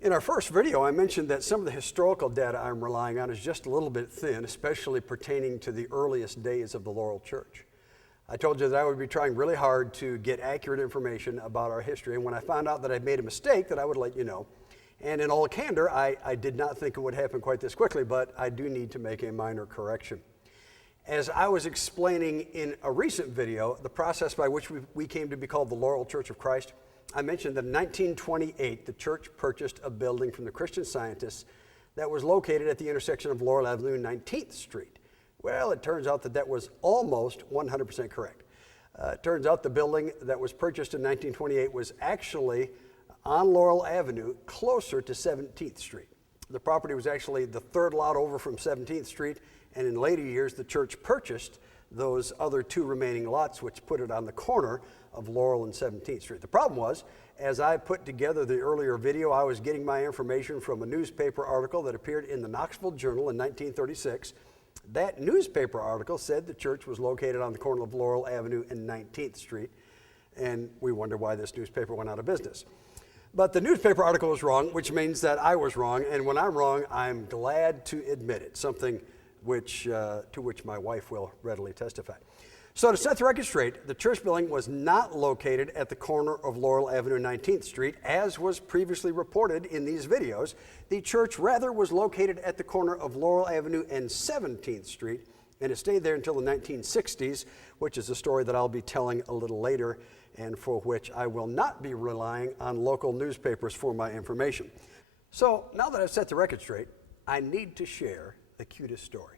In our first video, I mentioned that some of the historical data I'm relying on is just a little bit thin, especially pertaining to the earliest days of the Laurel Church. I told you that I would be trying really hard to get accurate information about our history, and when I found out that I'd made a mistake, that I would let you know. And in all candor, I did not think it would happen quite this quickly, but I do need to make a minor correction. As I was explaining in a recent video, the process by which we came to be called the Laurel Church of Christ, I mentioned that in 1928, the church purchased a building from the Christian Scientists that was located at the intersection of Laurel Avenue and 19th Street. Well, it turns out that that was almost 100% correct. It turns out the building that was purchased in 1928 was actually on Laurel Avenue, closer to 17th Street. The property was actually the third lot over from 17th Street, and in later years, the church purchased those other two remaining lots, which put it on the corner of Laurel and 17th Street. The problem was, as I put together the earlier video, I was getting my information from a newspaper article that appeared in the Knoxville Journal in 1936. That newspaper article said the church was located on the corner of Laurel Avenue and 19th Street, and we wonder why this newspaper went out of business. But the newspaper article was wrong, which means that I was wrong, and when I'm wrong, I'm glad to admit it, something to which my wife will readily testify. So to set the record straight, the church building was not located at the corner of Laurel Avenue and 19th Street, as was previously reported in these videos. The church rather was located at the corner of Laurel Avenue and 17th Street, and it stayed there until the 1960s, which is a story that I'll be telling a little later, and for which I will not be relying on local newspapers for my information. So now that I've set the record straight, I need to share the cutest story.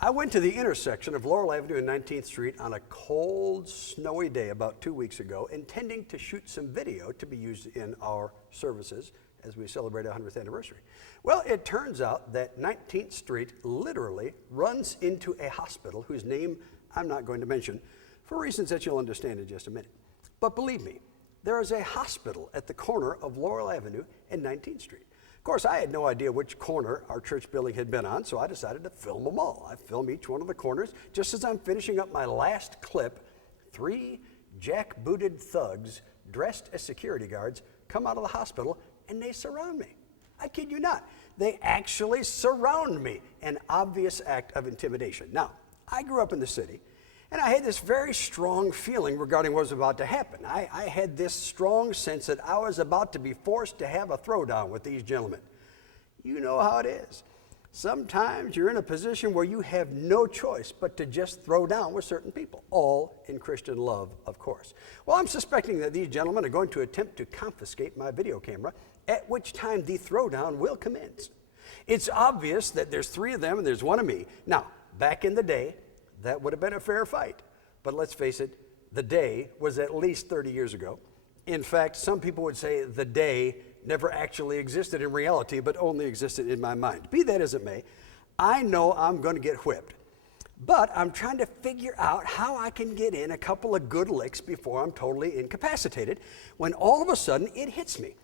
I went to the intersection of Laurel Avenue and 19th Street on a cold, snowy day about 2 weeks ago, intending to shoot some video to be used in our services as we celebrate our 100th anniversary. Well, it turns out that 19th Street literally runs into a hospital whose name I'm not going to mention for reasons that you'll understand in just a minute. But believe me, there is a hospital at the corner of Laurel Avenue and 19th Street. Of course, I had no idea which corner our church building had been on, so I decided to film them all. I film each one of the corners. Just as I'm finishing up my last clip, 3 jackbooted thugs dressed as security guards come out of the hospital and they surround me. I kid you not. They actually surround me, an obvious act of intimidation. Now, I grew up in the city, and I had this very strong feeling regarding what was about to happen. I had this strong sense that I was about to be forced to have a throwdown with these gentlemen. You know how it is. Sometimes you're in a position where you have no choice but to just throw down with certain people, all in Christian love, of course. Well, I'm suspecting that these gentlemen are going to attempt to confiscate my video camera, at which time the throwdown will commence. It's obvious that there's 3 of them and there's 1 of me. Now, back in the day, that would have been a fair fight. But let's face it, the day was at least 30 years ago. In fact, some people would say the day never actually existed in reality, but only existed in my mind. Be that as it may, I know I'm going to get whipped. But I'm trying to figure out how I can get in a couple of good licks before I'm totally incapacitated, when all of a sudden it hits me.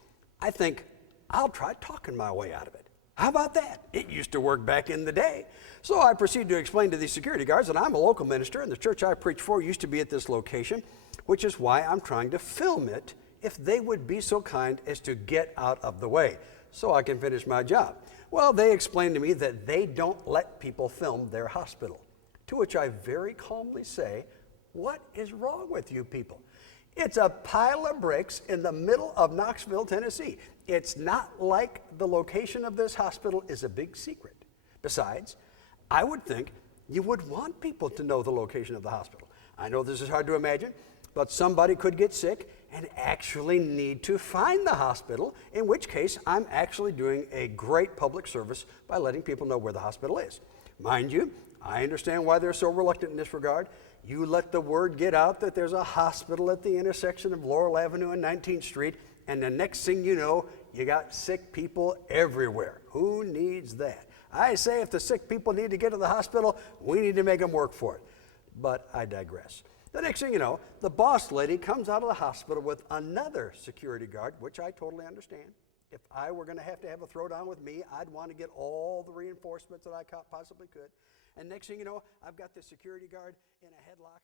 I think, I'll try talking my way out of it. How about that? It used to work back in the day. So I proceed to explain to these security guards that I'm a local minister and the church I preach for used to be at this location, which is why I'm trying to film it if they would be so kind as to get out of the way so I can finish my job. Well, they explained to me that they don't let people film their hospital, to which I very calmly say, what is wrong with you people? It's a pile of bricks in the middle of Knoxville, Tennessee. It's not like the location of this hospital is a big secret. Besides, I would think you would want people to know the location of the hospital. I know this is hard to imagine, but somebody could get sick and actually need to find the hospital, in which case I'm actually doing a great public service by letting people know where the hospital is. Mind you, I understand why they're so reluctant in this regard. You let the word get out that there's a hospital at the intersection of Laurel Avenue and 19th Street, and the next thing you know, you got sick people everywhere. Who needs that? I say if the sick people need to get to the hospital, we need to make them work for it. But I digress. The next thing you know, the boss lady comes out of the hospital with another security guard, which I totally understand. If I were going to have a throwdown with me, I'd want to get all the reinforcements that I possibly could. And next thing you know, I've got the security guard in a headlock.